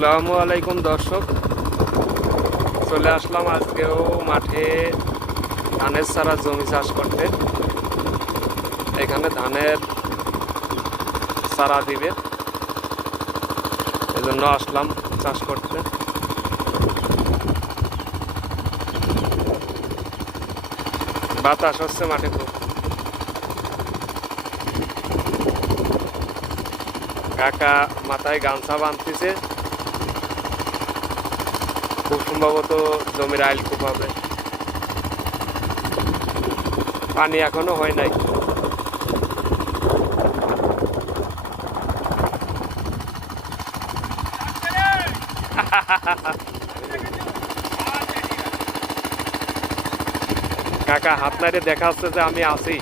আসসালামু আলাইকুম দর্শক, চলে আসলাম আজকেও মাঠে ধানের চারা জমি চাষ করতে। এখানে ধানের চারা দিবে, এজন্য আসলাম চাষ করতে। বাতাস হচ্ছে মাঠে খুব। কাকা মাথায় গামছা বাঁধতেছে, খুব সম্ভবত জমির আইল খুব হবে। পানি এখনো হয় নাই। কাকা হাত নাড়ে দেখা যাচ্ছে যে আমি আছি।